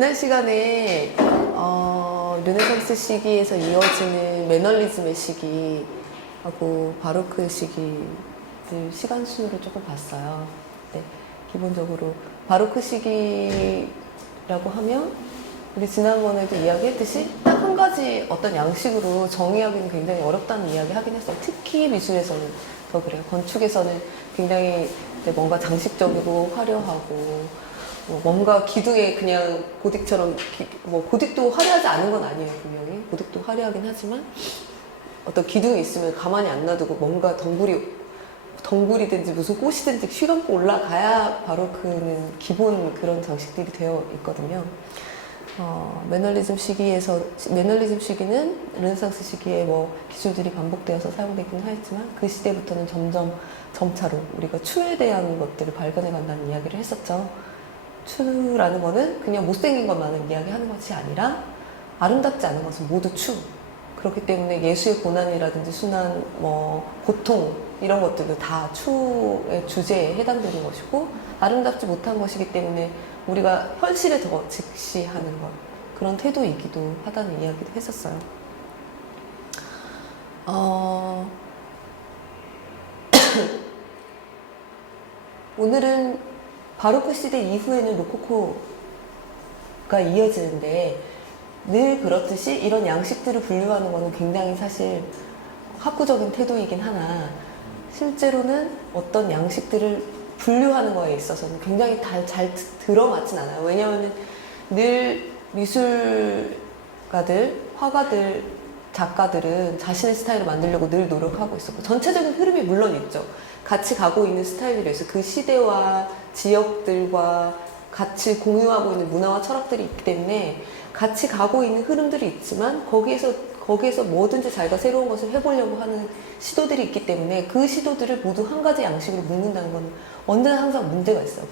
지난 시간에 르네상스 시기에서 이어지는 매너리즘의 시기하고 바로크 시기를 시간 순으로 조금 봤어요. 네, 기본적으로 바로크 시기라고 하면 우리 지난번에도 이야기했듯이 딱 한 가지 어떤 양식으로 정의하기는 굉장히 어렵다는 이야기 하긴 했어요. 특히 미술에서는 더 그래요. 건축에서는 굉장히 뭔가 장식적이고 화려하고 뭔가 기둥에 그냥 고딕처럼 고딕도 화려하지 않은 건 아니에요. 분명히 고딕도 화려하긴 하지만 어떤 기둥이 있으면 가만히 안 놔두고 뭔가 덩굴이든지 무슨 꽃이든지 휘감고 올라가야 바로크는 기본 그런 장식들이 되어 있거든요. 매너리즘 시기는 르네상스 시기에 기술들이 반복되어서 사용되기는 하였지만 그 시대부터는 점차로 우리가 추에 대한 것들을 발견해 간다는 이야기를 했었죠. 추라는 거는 그냥 못생긴 것만을 이야기하는 것이 아니라 아름답지 않은 것은 모두 추. 그렇기 때문에 예수의 고난이라든지 순환, 고통 이런 것들도 다 추의 주제에 해당되는 것이고 아름답지 못한 것이기 때문에 우리가 현실에 더 직시하는 것 그런 태도이기도 하다는 이야기도 했었어요. 오늘은 바로크 시대 이후에는 로코코가 이어지는데 늘 그렇듯이 이런 양식들을 분류하는 것은 굉장히 사실 학구적인 태도이긴 하나 실제로는 어떤 양식들을 분류하는 거에 있어서는 굉장히 잘 들어맞진 않아요. 왜냐하면 늘 미술가들, 화가들, 작가들은 자신의 스타일을 만들려고 늘 노력하고 있었고 전체적인 흐름이 물론 있죠. 같이 가고 있는 스타일들이 있어요. 그 시대와 지역들과 같이 공유하고 있는 문화와 철학들이 있기 때문에 같이 가고 있는 흐름들이 있지만 거기에서 뭐든지 자기가 새로운 것을 해보려고 하는 시도들이 있기 때문에 그 시도들을 모두 한 가지 양식으로 묶는다는 건 언제나 항상 문제가 있어요.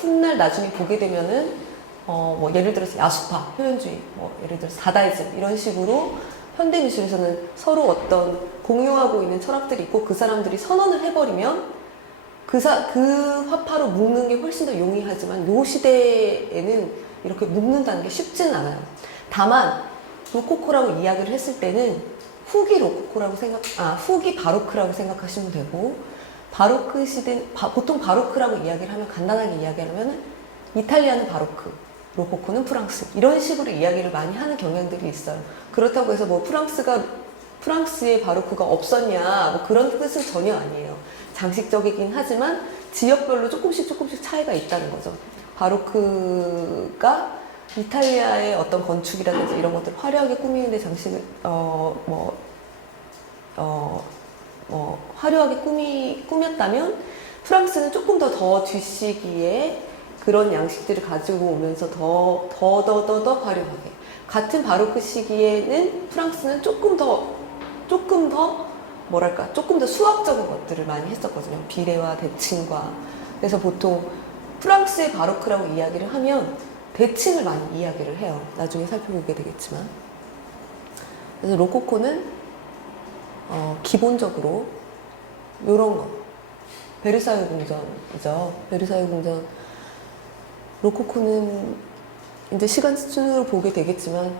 훗날 나중에 보게 되면은 예를 들어서 야수파, 표현주의, 예를 들어서 다다이즘 이런 식으로 현대미술에서는 서로 어떤 공유하고 있는 철학들이 있고 그 사람들이 선언을 해버리면 그 화파로 묶는 게 훨씬 더 용이하지만 요 시대에는 이렇게 묶는다는 게 쉽지는 않아요. 다만 로코코라고 이야기를 했을 때는 후기 바로크라고 생각하시면 되고 바로크 시대 보통 바로크라고 이야기를 하면 간단하게 이야기하면 이탈리아는 바로크, 로코코는 프랑스 이런 식으로 이야기를 많이 하는 경향들이 있어요. 그렇다고 해서 프랑스의 바로크가 없었냐 그런 뜻은 전혀 아니에요. 장식적이긴 하지만 지역별로 조금씩 차이가 있다는 거죠. 바로크가 이탈리아의 어떤 건축이라든지 이런 것들을 화려하게 꾸미는데 화려하게 꾸몄다면 프랑스는 조금 더 뒷시기에 그런 양식들을 가지고 오면서 더 화려하게 같은 바로크 시기에는 프랑스는 조금 더 수학적인 것들을 많이 했었거든요. 비례와 대칭과. 그래서 보통 프랑스의 바로크라고 이야기를 하면 대칭을 많이 이야기를 해요. 나중에 살펴보게 되겠지만. 그래서 로코코는 기본적으로 요런 거. 베르사유 궁전이죠. 베르사유 궁전. 로코코는 이제 시간 순으로 보게 되겠지만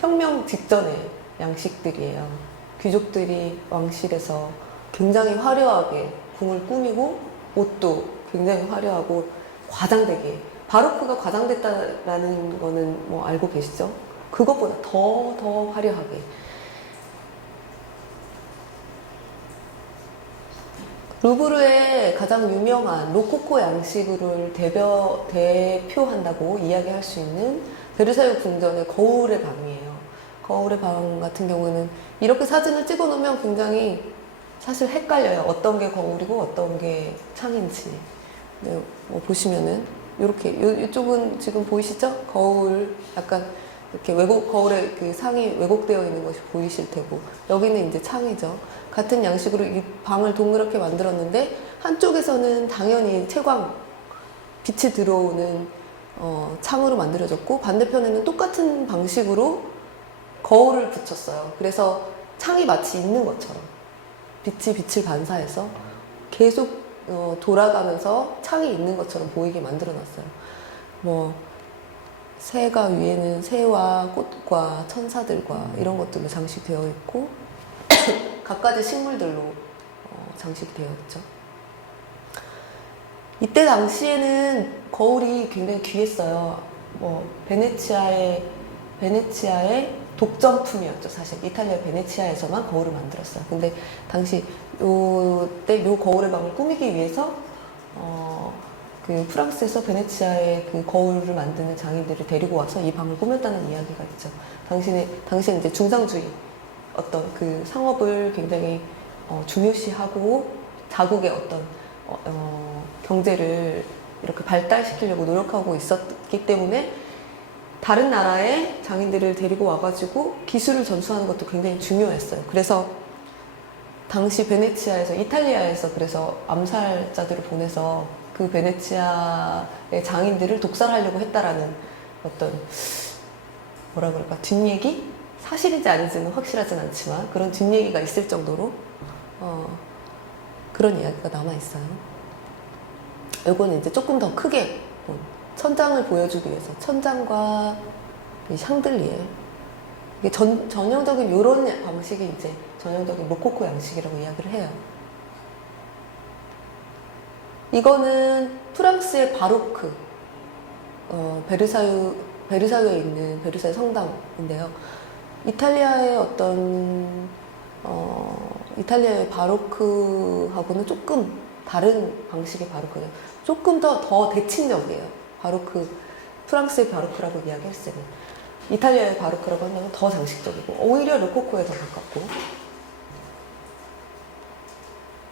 혁명 직전의 양식들이에요. 귀족들이 왕실에서 굉장히 화려하게 궁을 꾸미고 옷도 굉장히 화려하고 과장되게 바로크가 과장됐다라는 거는 알고 계시죠? 그것보다 더 화려하게 루브르의 가장 유명한 로코코 양식을 대표한다고 이야기할 수 있는 베르사유 궁전의 거울의 방이에요. 거울의 방 같은 경우는 이렇게 사진을 찍어 놓으면 굉장히 사실 헷갈려요. 어떤 게 거울이고 어떤 게 창인지. 네, 보시면은 이렇게 이쪽은 지금 보이시죠? 거울 약간 이렇게 거울에 그 상이 왜곡되어 있는 것이 보이실 테고 여기는 이제 창이죠. 같은 양식으로 이 방을 동그랗게 만들었는데 한쪽에서는 당연히 채광 빛이 들어오는 창으로 만들어졌고 반대편에는 똑같은 방식으로 거울을 붙였어요. 그래서 창이 마치 있는 것처럼 빛을 반사해서 계속 돌아가면서 창이 있는 것처럼 보이게 만들어 놨어요. 새가 위에는 새와 꽃과 천사들과 이런 것들로 장식되어 있고 갖가지 식물들로 장식되어 있죠. 이때 당시에는 거울이 굉장히 귀했어요. 베네치아의 독점품이었죠. 사실 이탈리아 베네치아에서만 거울을 만들었어요. 근데 당시 요때 요 거울의 방을 꾸미기 위해서 그 프랑스에서 베네치아의 그 거울을 만드는 장인들을 데리고 와서 이 방을 꾸몄다는 이야기가 있죠. 당시에 이제 중상주의 어떤 그 상업을 굉장히 중요시하고 자국의 어떤 경제를 이렇게 발달시키려고 노력하고 있었기 때문에 다른 나라의 장인들을 데리고 와가지고 기술을 전수하는 것도 굉장히 중요했어요. 그래서 당시 베네치아에서 이탈리아에서 그래서 암살자들을 보내서 그 베네치아의 장인들을 독살하려고 했다라는 어떤 뭐라 그럴까 뒷얘기? 사실인지 아닌지는 확실하진 않지만 그런 뒷얘기가 있을 정도로 그런 이야기가 남아있어요. 이거는 이제 조금 더 크게 천장을 보여주기 위해서 천장과 이 샹들리에 이게 전형적인 이런 방식이 이제 전형적인 로코코 양식이라고 이야기를 해요. 이거는 프랑스의 바로크 베르사유에 있는 베르사유 성당인데요. 이탈리아의 어떤 이탈리아의 바로크하고는 조금 다른 방식의 바로크예요. 조금 더 대칭적이에요. 바로크, 프랑스의 바로크라고 이야기했을 때는 이탈리아의 바로크라고 한다면 더 장식적이고 오히려 로코코에 더 가깝고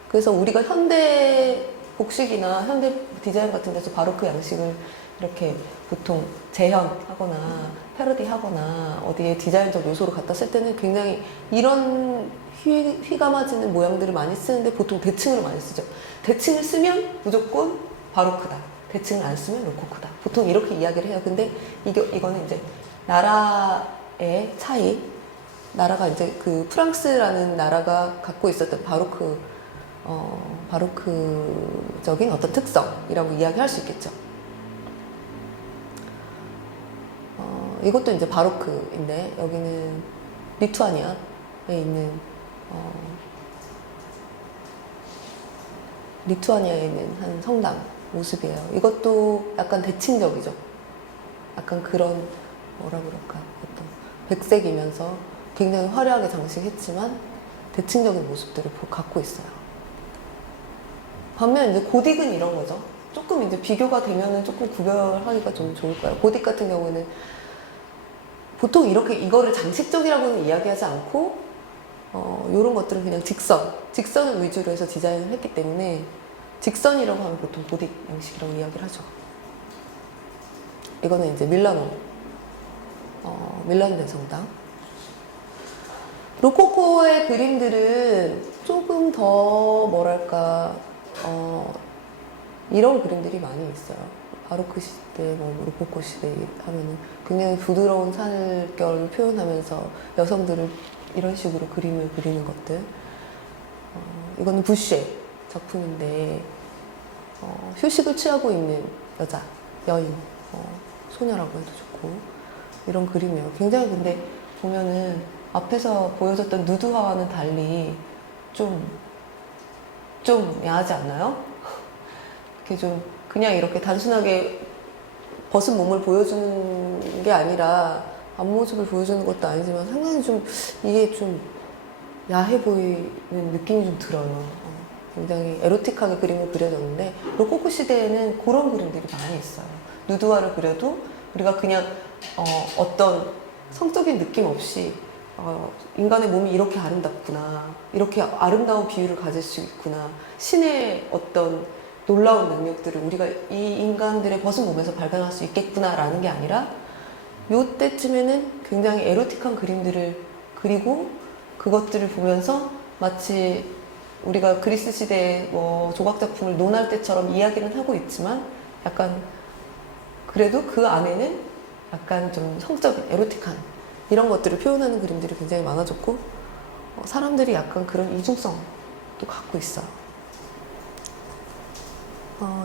그래서 우리가 현대 복식이나 현대 디자인 같은 데서 바로크 양식을 이렇게 보통 재현하거나 패러디하거나 어디에 디자인적 요소를 갖다 쓸 때는 굉장히 이런 휘감아지는 모양들을 많이 쓰는데 보통 대칭으로 많이 쓰죠. 대칭을 쓰면 무조건 바로크다. 대칭을 안 쓰면 로코코다. 보통 이렇게 이야기를 해요. 근데 이거는 이제 나라의 차이, 나라가 이제 그 프랑스라는 나라가 갖고 있었던 바로크적인 어떤 특성이라고 이야기할 수 있겠죠. 이것도 이제 바로크인데 여기는 리투아니아에 있는 한 성당 모습이에요. 이것도 약간 대칭적이죠. 약간 그런 뭐라 그럴까 어떤 백색이면서 굉장히 화려하게 장식했지만 대칭적인 모습들을 갖고 있어요. 반면 이제 고딕은 이런 거죠. 조금 이제 비교가 되면은 조금 구별하기가 좀 좋을 거예요. 고딕 같은 경우에는 보통 이렇게 이거를 장식적이라고는 이야기하지 않고 이런 것들은 그냥 직선을 위주로 해서 디자인을 했기 때문에 직선이라고 하면 보통 고딕 양식이라고 이야기를 하죠. 이거는 이제 밀라노 대성당. 로코코의 그림들은 조금 더 뭐랄까 이런 그림들이 많이 있어요. 바로크 시대, 로코코 시대 하면은 굉장히 부드러운 살결을 표현하면서 여성들을 이런 식으로 그림을 그리는 것들. 이거는 부쉐 작품인데 휴식을 취하고 있는 여인, 소녀라고 해도 좋고 이런 그림이에요. 굉장히 근데 보면은 앞에서 보여줬던 누드화와는 달리 좀 야하지 않나요? 이렇게 좀 그냥 이렇게 단순하게 벗은 몸을 보여주는 게 아니라 앞모습을 보여주는 것도 아니지만 상당히 좀 이게 좀 야해 보이는 느낌이 좀 들어요. 굉장히 에로틱하게 그림을 그려졌는데 로코코 시대에는 그런 그림들이 많이 있어요. 누드화를 그려도 우리가 그냥 어떤 성적인 느낌 없이 인간의 몸이 이렇게 아름답구나, 이렇게 아름다운 비율을 가질 수 있구나, 신의 어떤 놀라운 능력들을 우리가 이 인간들의 벗은 몸에서 발견할 수 있겠구나라는 게 아니라 요때쯤에는 굉장히 에로틱한 그림들을 그리고 그것들을 보면서 마치 우리가 그리스 시대의 조각 작품을 논할 때처럼 이야기는 하고 있지만 약간 그래도 그 안에는 약간 좀 성적인 에로틱한 이런 것들을 표현하는 그림들이 굉장히 많아졌고 사람들이 약간 그런 이중성도 갖고 있어요.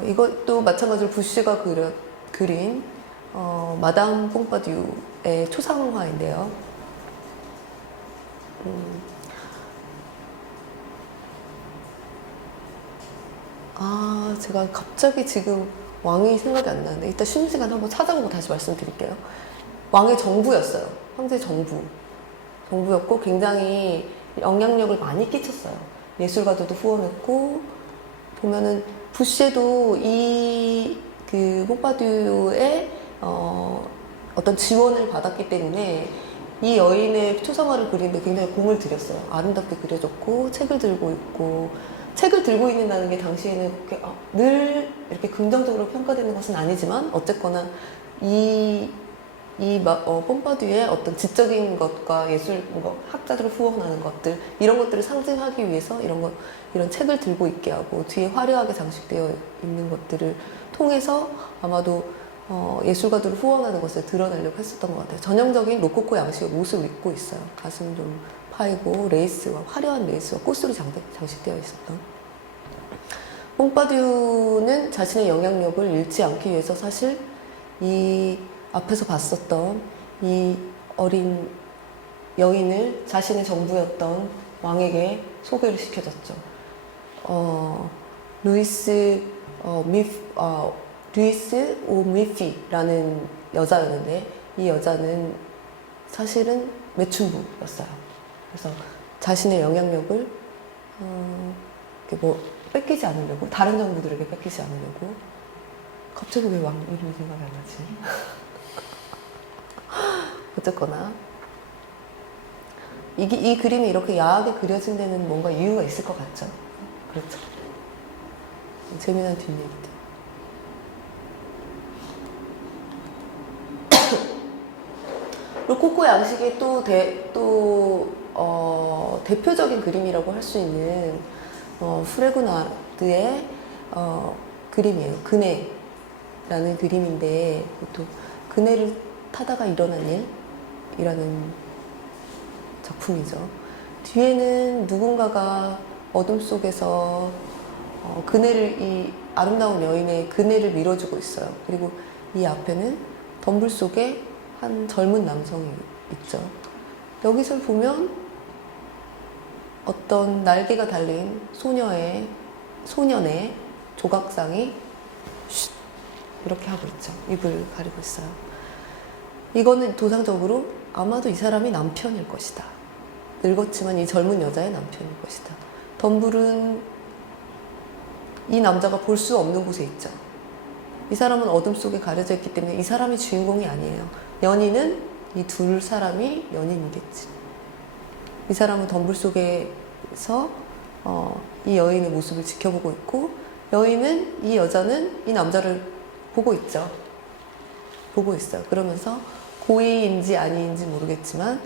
이것도 마찬가지로 부쉬가 그린 마담 뽕파듀의 초상화인데요. 제가 갑자기 지금 왕이 생각이 안 나는데 이따 쉬는 시간 한번 찾아보고 다시 말씀드릴게요. 왕의 정부였어요. 황제 정부였고 굉장히 영향력을 많이 끼쳤어요. 예술가들도 후원했고 보면은 부시에도 이 그 뽕파듀의 어떤 지원을 받았기 때문에 이 여인의 초상화를 그리는데 굉장히 공을 들였어요. 아름답게 그려졌고 책을 들고 있고 책을 들고 있는다는 게 당시에는 그렇게 늘 이렇게 긍정적으로 평가되는 것은 아니지만 어쨌거나 뽕파듀의 어떤 지적인 것과 예술, 학자들을 후원하는 것들 이런 것들을 상징하기 위해서 이런 책을 들고 있게 하고 뒤에 화려하게 장식되어 있는 것들을 통해서 아마도 예술가들을 후원하는 것을 드러내려고 했었던 것 같아요. 전형적인 로코코 양식의 모습을 입고 있어요. 가슴을 좀 파이고 레이스와 화려한 레이스와 꽃으로 장식되어 있었던. 뽕파듀는 자신의 영향력을 잃지 않기 위해서 사실 이 앞에서 봤었던 이 어린 여인을 자신의 정부였던 왕에게 소개를 시켜줬죠. 루이스 오미피라는 여자였는데 이 여자는 사실은 매춘부였어요. 그래서 자신의 영향력을 뺏기지 않으려고 다른 정부들에게 뺏기지 않으려고 갑자기 왜 왕 이름이 생각이 안 나지? 어쨌거나 이 그림이 이렇게 야하게 그려진 데는 뭔가 이유가 있을 것 같죠? 그렇죠. 재미난 뒷얘기들. 로코코 양식의 대표적인 그림이라고 할 수 있는 프레그나드의 그림이에요. 그네라는 그림인데 또 그네를 타다가 일어난 일이라는 작품이죠. 뒤에는 누군가가 어둠 속에서 이 아름다운 여인의 그네를 밀어주고 있어요. 그리고 이 앞에는 덤불 속에 한 젊은 남성이 있죠. 여기서 보면 어떤 날개가 달린 소년의 조각상이 쉿 이렇게 하고 있죠. 입을 가리고 있어요. 이거는 도상적으로 아마도 이 사람이 남편일 것이다. 늙었지만 이 젊은 여자의 남편일 것이다. 덤불은 이 남자가 볼 수 없는 곳에 있죠. 이 사람은 어둠 속에 가려져 있기 때문에 이 사람이 주인공이 아니에요. 연인은 이 두 사람이 연인이겠지. 이 사람은 덤불 속에서 이 여인의 모습을 지켜보고 있고 이 여자는 이 남자를 보고 있죠. 보고 있어요. 그러면서 고의인지 아니인지 모르겠지만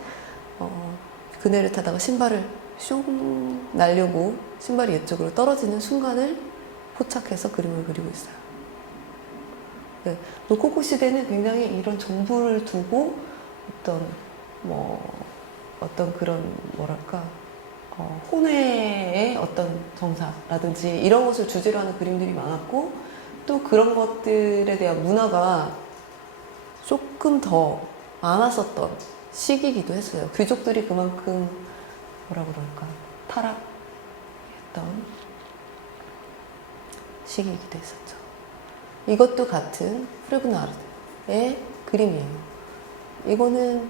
그네를 타다가 신발을 슝 날려고 신발이 이쪽으로 떨어지는 순간을 포착해서 그림을 그리고 있어요. 네, 로코코 시대는 굉장히 이런 정부를 두고 어떤 그런 혼외의 어떤 정사라든지 이런 것을 주제로 하는 그림들이 많았고 또 그런 것들에 대한 문화가 조금 더 많았었던 시기이기도 했어요. 귀족들이 그만큼 타락했던 시기이기도 했었죠. 이것도 같은 프레그나르의 그림이에요. 이거는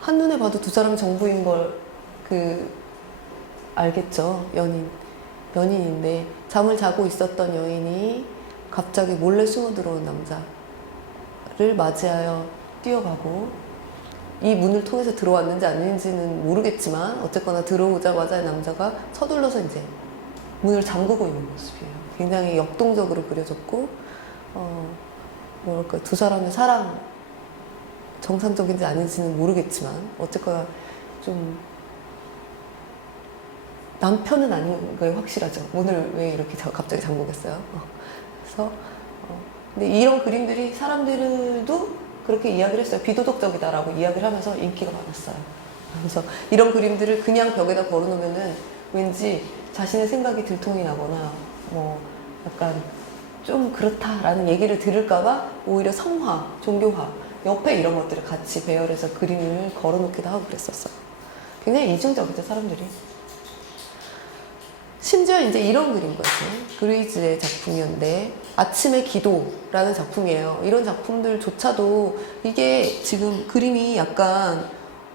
한눈에 봐도 두 사람이 정부인 걸 알겠죠. 연인인데 잠을 자고 있었던 여인이 갑자기 몰래 숨어 들어온 남자를 맞이하여 뛰어가고 이 문을 통해서 들어왔는지 아닌지는 모르겠지만 어쨌거나 들어오자마자 남자가 서둘러서 이제 문을 잠그고 있는 모습이에요. 굉장히 역동적으로 그려졌고 두 사람의 사랑 정상적인지 아닌지는 모르겠지만 어쨌거나 좀 남편은 아닌 게 확실하죠. 문을 왜 이렇게 갑자기 잠그겠어요? 그래서 근데 이런 그림들이 사람들도 그렇게 이야기를 했어요. 비도덕적이다라고 이야기를 하면서 인기가 많았어요. 그래서 이런 그림들을 그냥 벽에다 걸어놓으면은 왠지 자신의 생각이 들통이 나거나 약간 좀 그렇다라는 얘기를 들을까봐 오히려 성화, 종교화, 옆에 이런 것들을 같이 배열해서 그림을 걸어놓기도 하고 그랬었어요. 굉장히 이중적이죠, 사람들이. 심지어 이제 이런 그림 거지. 그루이즈의 작품이었는데, 아침의 기도라는 작품이에요. 이런 작품들조차도 이게 지금 그림이 약간,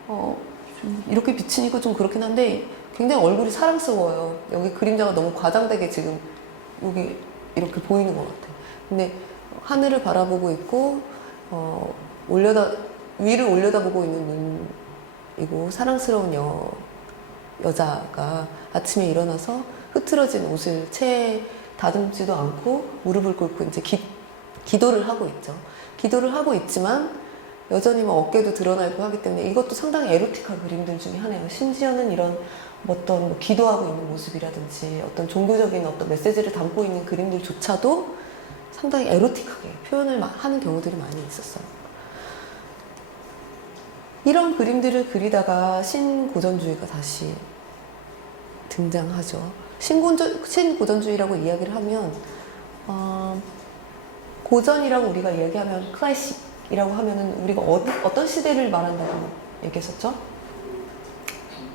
좀 이렇게 비치니까 좀 그렇긴 한데, 굉장히 얼굴이 사랑스러워요. 여기 그림자가 너무 과장되게 지금 여기 이렇게 보이는 것 같아요. 근데 하늘을 바라보고 있고, 위를 올려다보고 있는 눈이고, 사랑스러운 여자가 아침에 일어나서 흐트러진 옷을 채 다듬지도 않고 무릎을 꿇고 이제 기도를 하고 있죠. 기도를 하고 있지만 여전히 뭐 어깨도 드러나 있고 하기 때문에 이것도 상당히 에로틱한 그림들 중에 하나예요. 심지어는 이런 어떤 뭐 기도하고 있는 모습이라든지 어떤 종교적인 어떤 메시지를 담고 있는 그림들조차도 상당히 에로틱하게 표현을 하는 경우들이 많이 있었어요. 이런 그림들을 그리다가 신고전주의가 다시 등장하죠. 신고전주의라고 이야기를 하면 고전이라고 우리가 이야기하면 클래식이라고 하면은 우리가 어떤 시대를 말한다고 얘기했었죠?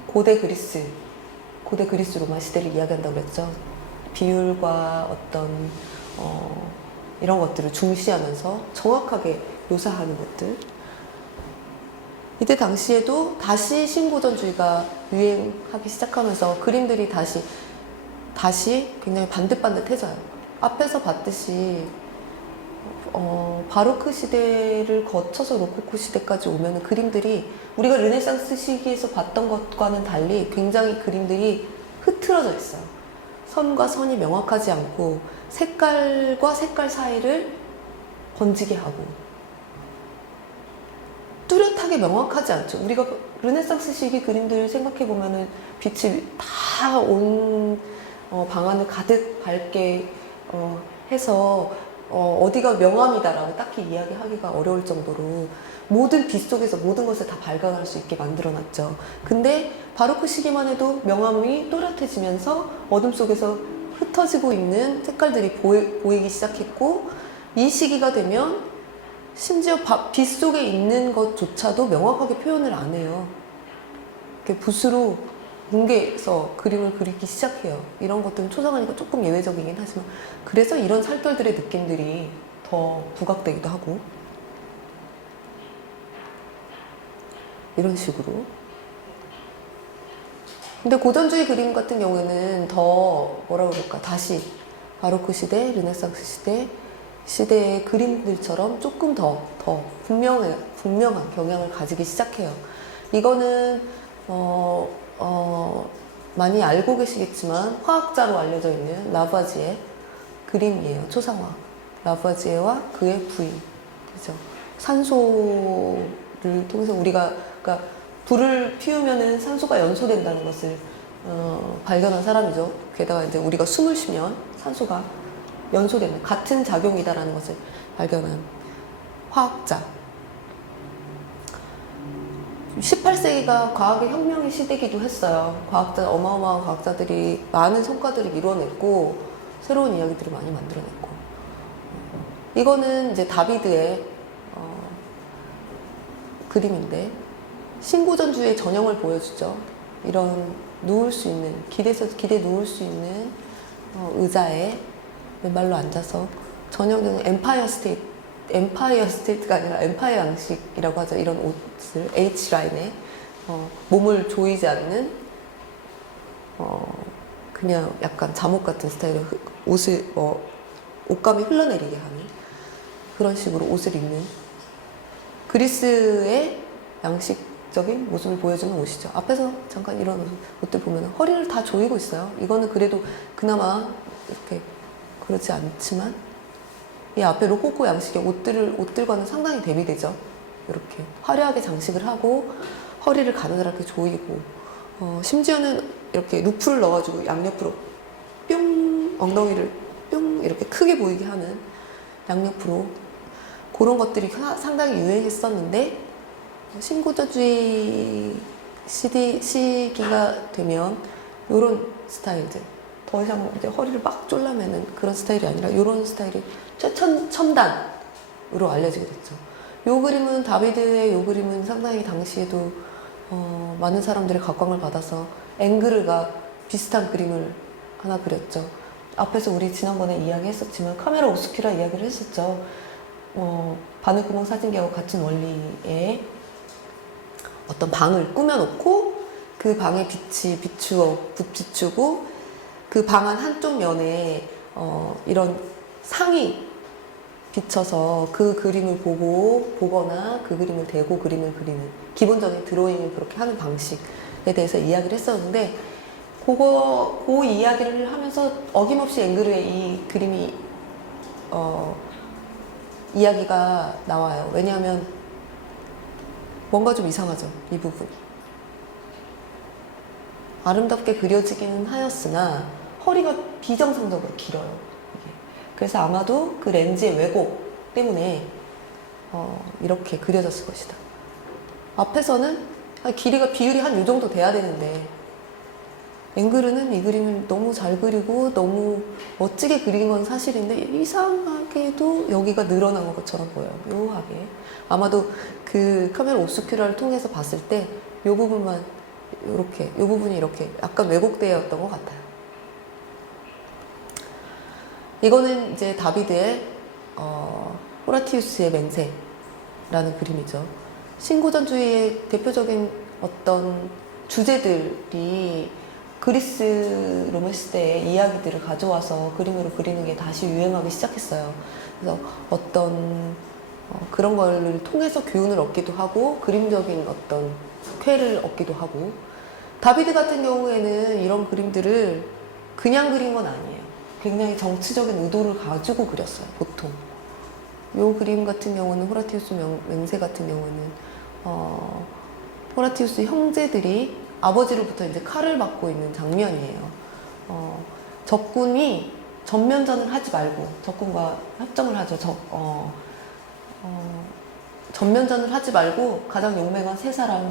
고대 그리스 로마 시대를 이야기한다고 그랬죠. 비율과 어떤 이런 것들을 중시하면서 정확하게 묘사하는 것들. 이때 당시에도 다시 신고전주의가 유행하기 시작하면서 그림들이 다시 굉장히 반듯반듯해져요. 앞에서 봤듯이 바로크 시대를 거쳐서 로코코 시대까지 오면 그림들이 우리가 르네상스 시기에서 봤던 것과는 달리 굉장히 그림들이 흐트러져 있어요. 선과 선이 명확하지 않고 색깔과 색깔 사이를 번지게 하고 뚜렷하게 명확하지 않죠. 우리가 르네상스 시기 그림들 생각해 보면은 빛이 다 온 방안을 가득 밝게 해서 어디가 명암이다라고 딱히 이야기하기가 어려울 정도로 모든 빛 속에서 모든 것을 다 발견할 수 있게 만들어놨죠. 근데 바로크 시기만 해도 명암이 또렷해지면서 어둠 속에서 흩어지고 있는 색깔들이 보이기 시작했고, 이 시기가 되면 심지어 빛 속에 있는 것조차도 명확하게 표현을 안 해요. 이렇게 붓으로 뭉개서 그림을 그리기 시작해요. 이런 것들은 초상화니까 조금 예외적이긴 하지만, 그래서 이런 살결들의 느낌들이 더 부각되기도 하고 이런 식으로. 근데 고전주의 그림 같은 경우에는 더 뭐라 그럴까, 다시 바로크 시대, 르네상스 시대의 그림들처럼 조금 더 분명한 경향을 가지기 시작해요. 이거는 많이 알고 계시겠지만 화학자로 알려져 있는 라부아지에 그림이에요. 초상화. 라부아지에와 그의 부인. 그죠? 산소를 통해서 우리가, 그러니까 불을 피우면은 산소가 연소된다는 것을 발견한 사람이죠. 게다가 이제 우리가 숨을 쉬면 산소가 연소되는 같은 작용이다라는 것을 발견한 화학자. 18세기가 과학의 혁명의 시대이기도 했어요. 어마어마한 과학자들이 많은 성과들을 이뤄냈고 새로운 이야기들을 많이 만들어냈고, 이거는 이제 다비드의 그림인데 신고전주의 전형을 보여주죠. 이런 누울 수 있는, 기대 누울 수 있는 의자에 맨발로 앉아서, 전형은 엠파이어 스테이트가 아니라 엠파이어 양식이라고 하죠. 이런 옷을 H라인에 몸을 조이지 않는 그냥 약간 잠옷 같은 스타일의 옷을 옷감이 흘러내리게 하는 그런 식으로 옷을 입는 그리스의 양식적인 모습을 보여주는 옷이죠. 앞에서 잠깐 이런 옷들 보면 허리를 다 조이고 있어요. 이거는 그래도 그나마 이렇게 그렇지 않지만, 이 앞에 로코코 양식의 옷들과는 상당히 대비되죠. 이렇게 화려하게 장식을 하고 허리를 가느다랗게 조이고, 심지어는 이렇게 루프를 넣어가지고 양옆으로 뿅, 엉덩이를 뿅 이렇게 크게 보이게 하는 양옆으로, 그런 것들이 상당히 유행했었는데, 신고전주의 시기가 되면 이런 스타일들, 더 이상 이제 허리를 막 졸라매는 그런 스타일이 아니라 이런 스타일이 최첨단으로 알려지게 됐죠. 요 그림은 다비드의 요 그림은 상당히 당시에도 많은 사람들의 각광을 받아서 앵그르가 비슷한 그림을 하나 그렸죠. 앞에서 우리 지난번에 이야기했었지만 카메라 오스큐라 이야기를 했었죠. 바늘구멍 사진기하고 같은 원리의 어떤 방을 꾸며놓고 그 방에 빛이 비추고 그 방 안 한쪽 면에 이런 상이 비쳐서 그 그림을 보거나 그 그림을 대고 그림을 그리는 기본적인 드로잉을 그렇게 하는 방식에 대해서 이야기를 했었는데 그 이야기를 하면서 어김없이 앵그르의 이 그림이 이야기가 나와요. 왜냐하면 뭔가 좀 이상하죠, 이 부분. 아름답게 그려지기는 하였으나 허리가 비정상적으로 길어요. 이게. 그래서 아마도 그 렌즈의 왜곡 때문에 이렇게 그려졌을 것이다. 앞에서는 길이가 비율이 한 이 정도 돼야 되는데 앵그르는 이 그림을 너무 잘 그리고 너무 멋지게 그린 건 사실인데 이상하게도 여기가 늘어난 것처럼 보여요. 묘하게. 아마도 그 카메라 오스큐라를 통해서 봤을 때 이 부분만 이렇게, 이 부분이 이렇게 약간 왜곡되었던 것 같아요. 이거는 이제 다비드의 호라티우스의 맹세라는 그림이죠. 신고전주의의 대표적인 어떤 주제들이 그리스 로마 시대의 이야기들을 가져와서 그림으로 그리는 게 다시 유행하기 시작했어요. 그래서 어떤 그런 걸 통해서 교훈을 얻기도 하고 그림적인 어떤 쾌를 얻기도 하고 다비드 같은 경우에는 이런 그림들을 그냥 그린 건 아니에요. 굉장히 정치적인 의도를 가지고 그렸어요, 보통. 이 그림 같은 경우는 호라티우스 맹세 같은 경우는 호라티우스 형제들이 아버지로부터 이제 칼을 받고 있는 장면이에요. 적군이 전면전을 하지 말고 적군과 협정을 하죠. 전면전을 하지 말고 가장 용맹한 세 사람을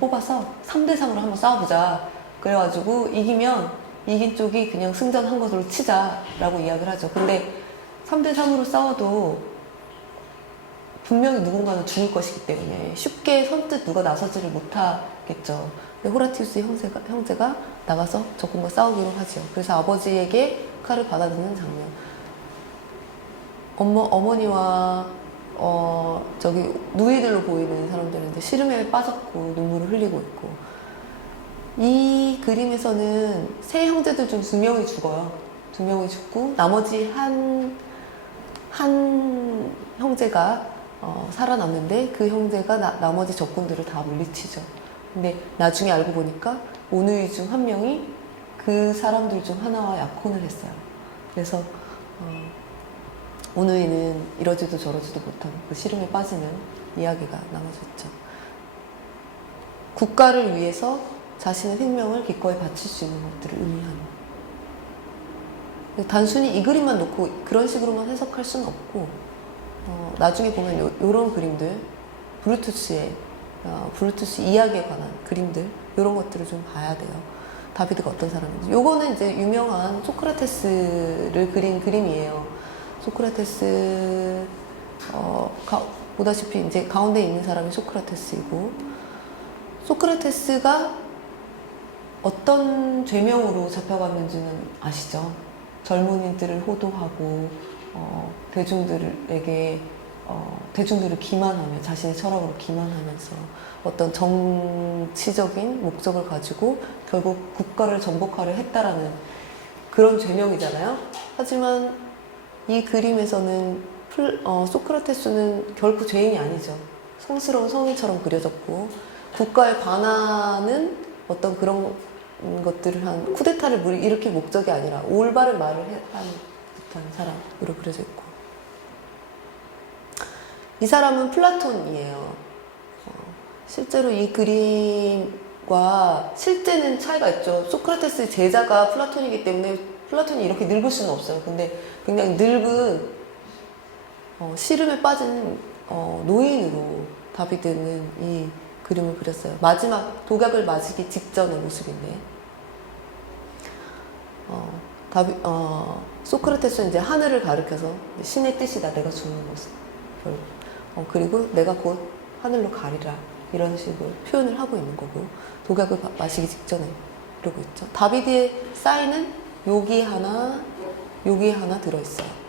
뽑아서 3대3으로 한번 싸워보자. 그래가지고 이긴 쪽이 그냥 승전한 것으로 치자라고 이야기를 하죠. 근데 3대3으로 싸워도 분명히 누군가는 죽을 것이기 때문에 쉽게 선뜻 누가 나서지를 못하겠죠. 근데 호라티우스 형제가 나가서 적군과 싸우기로 하죠. 그래서 아버지에게 칼을 받아드는 장면. 어머니와 누이들로 보이는 사람들은 이제 시름에 빠졌고 눈물을 흘리고 있고, 이 그림에서는 세 형제들 중 2명이 죽어요. 2명이 죽고 나머지 한 형제가 살아남는데 그 형제가 나머지 적군들을 다 물리치죠. 근데 나중에 알고 보니까 오누이 중 1명이 그 사람들 중 하나와 약혼을 했어요. 그래서 오누이는 이러지도 저러지도 못한 그 시름에 빠지는 이야기가 남아졌죠. 국가를 위해서 자신의 생명을 기꺼이 바칠 수 있는 것들을 의미하는. 단순히 이 그림만 놓고 그런 식으로만 해석할 수는 없고, 나중에 보면 요런 그림들, 브루투스 이야기에 관한 그림들, 요런 것들을 좀 봐야 돼요. 다비드가 어떤 사람인지. 요거는 이제 유명한 소크라테스를 그린 그림이에요. 소크라테스, 보다시피 이제 가운데 있는 사람이 소크라테스이고, 소크라테스가 어떤 죄명으로 잡혀갔는지는 아시죠? 젊은이들을 호도하고 대중들을 기만하며 자신의 철학으로 기만하면서 어떤 정치적인 목적을 가지고 결국 국가를 전복하려 했다라는 그런 죄명이잖아요. 하지만 이 그림에서는 소크라테스는 결코 죄인이 아니죠. 성스러운 성인처럼 그려졌고 국가에 반하는 어떤 그런 것들을 한 쿠데타를 일으킬 목적이 아니라 올바른 말을 한 듯한 사람으로 그려져 있고, 이 사람은 플라톤이에요. 실제로 이 그림과 실제는 차이가 있죠. 소크라테스의 제자가 플라톤이기 때문에 플라톤이 이렇게 늙을 수는 없어요. 근데 굉장히 늙은 시름에 빠진 노인으로 다비드는 이 그림을 그렸어요. 마지막 독약을 맞기 직전의 모습인데, 소크라테스는 이제 하늘을 가리켜서 신의 뜻이다, 내가 죽는 것은. 그리고 내가 곧 하늘로 가리라, 이런 식으로 표현을 하고 있는 거고, 독약을 마시기 직전에 이러고 있죠. 다비드의 사인은 여기 하나 들어있어요.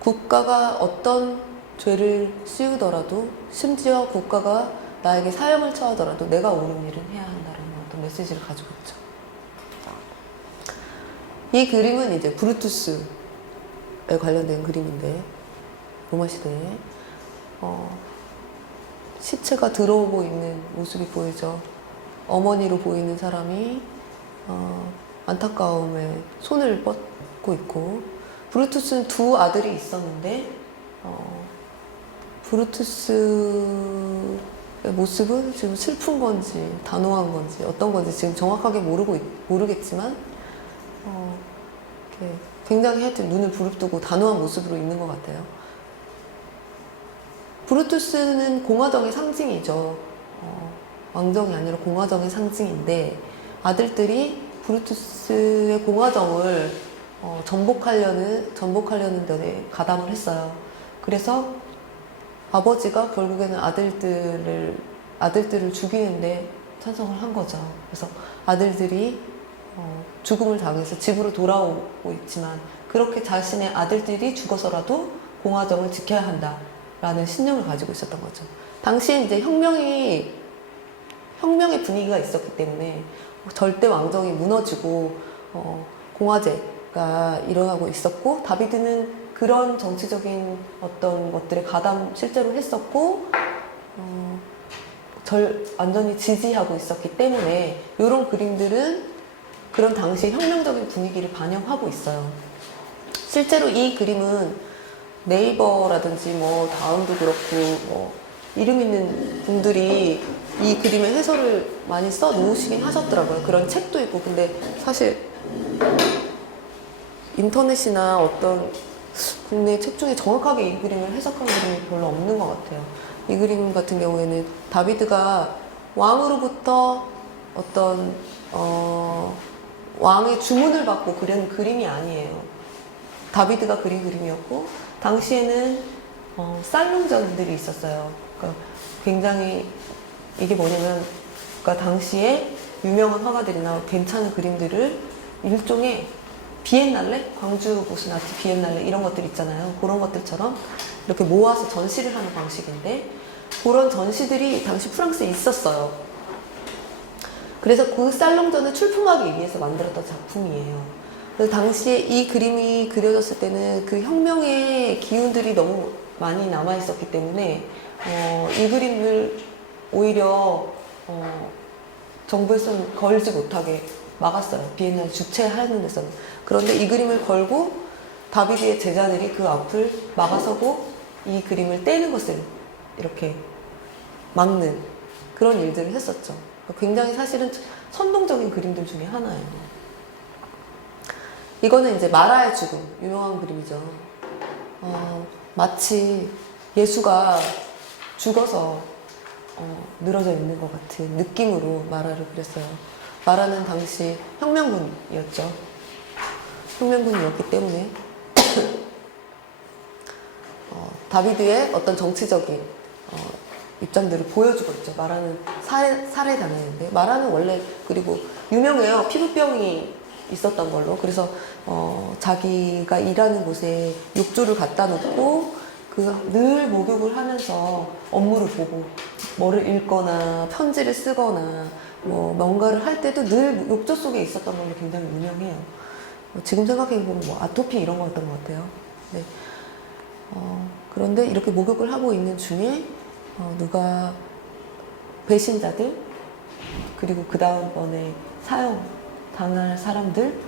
국가가 어떤 죄를 씌우더라도, 심지어 국가가 나에게 사형을 처하더라도 내가 옳은 일은 해야 한다는 어떤 메시지를 가지고 있죠. 이 그림은 이제 브루투스에 관련된 그림인데, 로마 시대에 시체가 들어오고 있는 모습이 보이죠. 어머니로 보이는 사람이 안타까움에 손을 뻗고 있고, 브루투스는 두 아들이 있었는데 브루투스의 모습은 지금 슬픈 건지 단호한 건지 어떤 건지 지금 정확하게 모르겠지만 이렇게 굉장히 하여튼 눈을 부릅뜨고 단호한 모습으로 있는 것 같아요. 브루투스는 공화정의 상징이죠. 왕정이 아니라 공화정의 상징인데, 아들들이 브루투스의 공화정을 전복하려는 데에 가담을 했어요. 그래서 아버지가 결국에는 아들들을 죽이는데 찬성을 한 거죠. 그래서 아들들이 죽음을 당해서 집으로 돌아오고 있지만, 그렇게 자신의 아들들이 죽어서라도 공화정을 지켜야 한다라는 신념을 가지고 있었던 거죠. 당시에 이제 혁명의 분위기가 있었기 때문에 절대 왕정이 무너지고 공화제가 일어나고 있었고, 다비드는 그런 정치적인 어떤 것들에 가담 실제로 했었고 완전히 지지하고 있었기 때문에 이런 그림들은 그런 당시의 혁명적인 분위기를 반영하고 있어요. 실제로 이 그림은 네이버라든지 다음도 그렇고 이름 있는 분들이 이 그림의 해설을 많이 써 놓으시긴 하셨더라고요. 그런 책도 있고. 근데 사실 인터넷이나 어떤 국내 책 중에 정확하게 이 그림을 해석한 그림이 별로 없는 것 같아요. 이 그림 같은 경우에는 다비드가 왕으로부터 어떤 왕의 주문을 받고 그린 그림이 아니에요. 다비드가 그린 그림이었고, 당시에는 살롱전들이 있었어요. 그러니까 굉장히 이게 뭐냐면, 그러니까 당시에 유명한 화가들이나 괜찮은 그림들을 일종의 비엔날레? 광주 무슨 아트 비엔날레 이런 것들 있잖아요. 그런 것들처럼 이렇게 모아서 전시를 하는 방식인데, 그런 전시들이 당시 프랑스에 있었어요. 그래서 그 살롱전을 출품하기 위해서 만들었던 작품이에요. 그래서 당시에 이 그림이 그려졌을 때는 그 혁명의 기운들이 너무 많이 남아있었기 때문에 이 그림을 오히려 정부에서는 걸지 못하게 막았어요. 비엔날레 주최하는 데서는. 그런데 이 그림을 걸고 다비드의 제자들이 그 앞을 막아서고 이 그림을 떼는 것을 이렇게 막는 그런 일들을 했었죠. 굉장히 사실은 선동적인 그림들 중에 하나예요. 이거는 이제 마라의 죽음, 유명한 그림이죠. 마치 예수가 죽어서 늘어져 있는 것 같은 느낌으로 마라를 그렸어요. 마라는 당시 혁명군이었죠. 혁명군이었기 때문에 다비드의 어떤 정치적인 입장들을 보여주고 있죠. 마라는 살해당했는데, 마라는 원래 그리고 유명해요. 피부병이 있었던 걸로. 그래서 자기가 일하는 곳에 욕조를 갖다 놓고 늘 목욕을 하면서 업무를 보고 뭐를 읽거나 편지를 쓰거나 뭔가를 할 때도 늘 욕조 속에 있었던 걸로 굉장히 유명해요. 지금 생각해보면 아토피 이런 거였던 것 같아요. 네. 그런데 이렇게 목욕을 하고 있는 중에 누가 배신자들, 그리고 그 다음번에 사형 당할 사람들,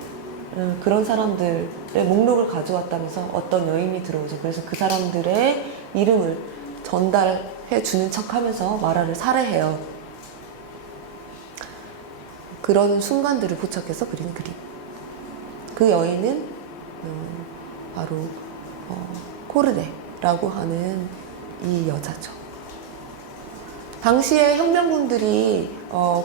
그런 사람들의 목록을 가져왔다면서 어떤 여인이 들어오죠. 그래서 그 사람들의 이름을 전달해 주는 척 하면서 마라를 살해해요. 그런 순간들을 포착해서 그린 그림. 그 여인은 바로 코르네라고 하는 이 여자죠. 당시에 혁명군들이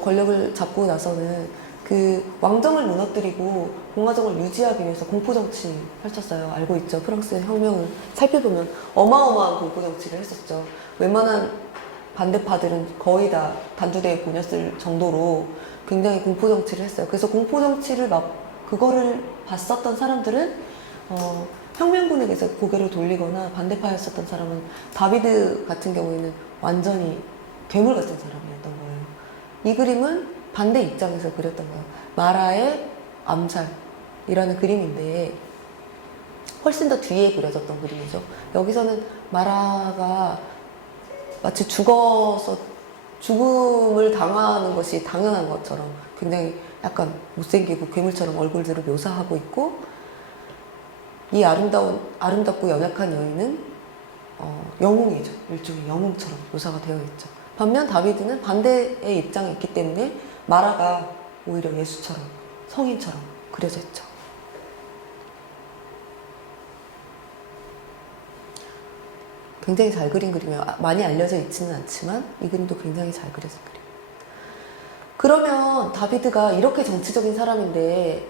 권력을 잡고 나서는 그 왕정을 무너뜨리고 공화정을 유지하기 위해서 공포정치 펼쳤어요. 알고 있죠? 프랑스 혁명을 살펴보면 어마어마한 공포정치를 했었죠. 웬만한 반대파들은 거의 다 단두대에 보냈을 정도로 굉장히 공포정치를 했어요. 그래서 공포정치를 그거를 봤었던 사람들은 혁명군에게서 고개를 돌리거나 반대파였었던 사람은 다비드 같은 경우에는 완전히 괴물 같은 사람이었던 거예요. 이 그림은 반대 입장에서 그렸던 거예요. 마라의 암살이라는 그림인데 훨씬 더 뒤에 그려졌던 그림이죠. 여기서는 마라가 마치 죽음을 당하는 것이 당연한 것처럼 굉장히 약간 못생기고 괴물처럼 얼굴들을 묘사하고 있고, 이 아름답고 연약한 여인은 영웅이죠. 일종의 영웅처럼 묘사가 되어 있죠. 반면 다비드는 반대의 입장에 있기 때문에 마라가 오히려 예수처럼, 성인처럼 그려져 있죠. 굉장히 잘 그린 그림이에요. 많이 알려져 있지는 않지만 이 그림도 굉장히 잘 그려진 그림. 그러면 다비드가 이렇게 정치적인 사람인데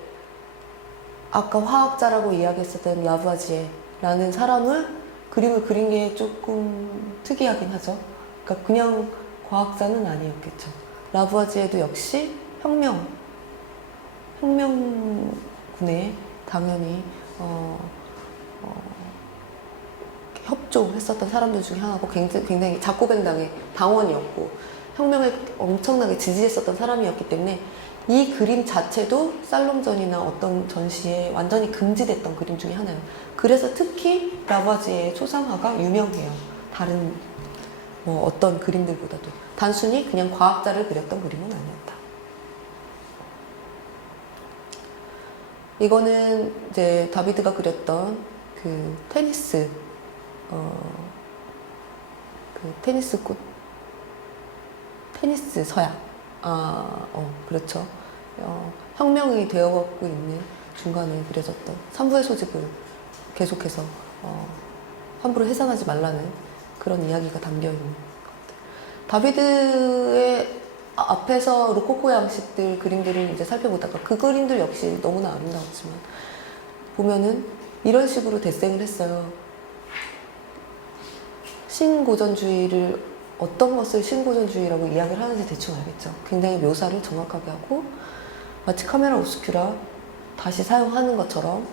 아까 화학자라고 이야기했었던 라부아지에라는 사람을 그림을 그린 게 조금 특이하긴 하죠. 그러니까 그냥 과학자는 아니었겠죠. 라부아지에도 역시 혁명군에 당연히 협조했었던 사람들 중에 하나고 굉장히 자코벤당의 당원이었고 혁명을 엄청나게 지지했었던 사람이었기 때문에 이 그림 자체도 살롬전이나 어떤 전시에 완전히 금지됐던 그림 중에 하나예요. 그래서 특히 라부아지에의 초상화가 유명해요. 다른 어떤 그림들보다도. 단순히 그냥 과학자를 그렸던 그림은 아니었다. 이거는 이제 다비드가 그렸던 그 테니스 그 테니스 서약. 그렇죠. 혁명이 되어가고 있는 중간에 그려졌던 3부의 소집을 계속해서 함부로 해산하지 말라는 그런 이야기가 담겨있는 것 같아요. 다비드의 앞에서 로코코 양식들 그림들을 이제 살펴보다가 그 그림들 역시 너무나 아름다웠지만 보면은 이런 식으로 데생을 했어요. 신고전주의를 어떤 것을 신고전주의라고 이야기를 하는지 대충 알겠죠. 굉장히 묘사를 정확하게 하고 마치 카메라 오스큐라 다시 사용하는 것처럼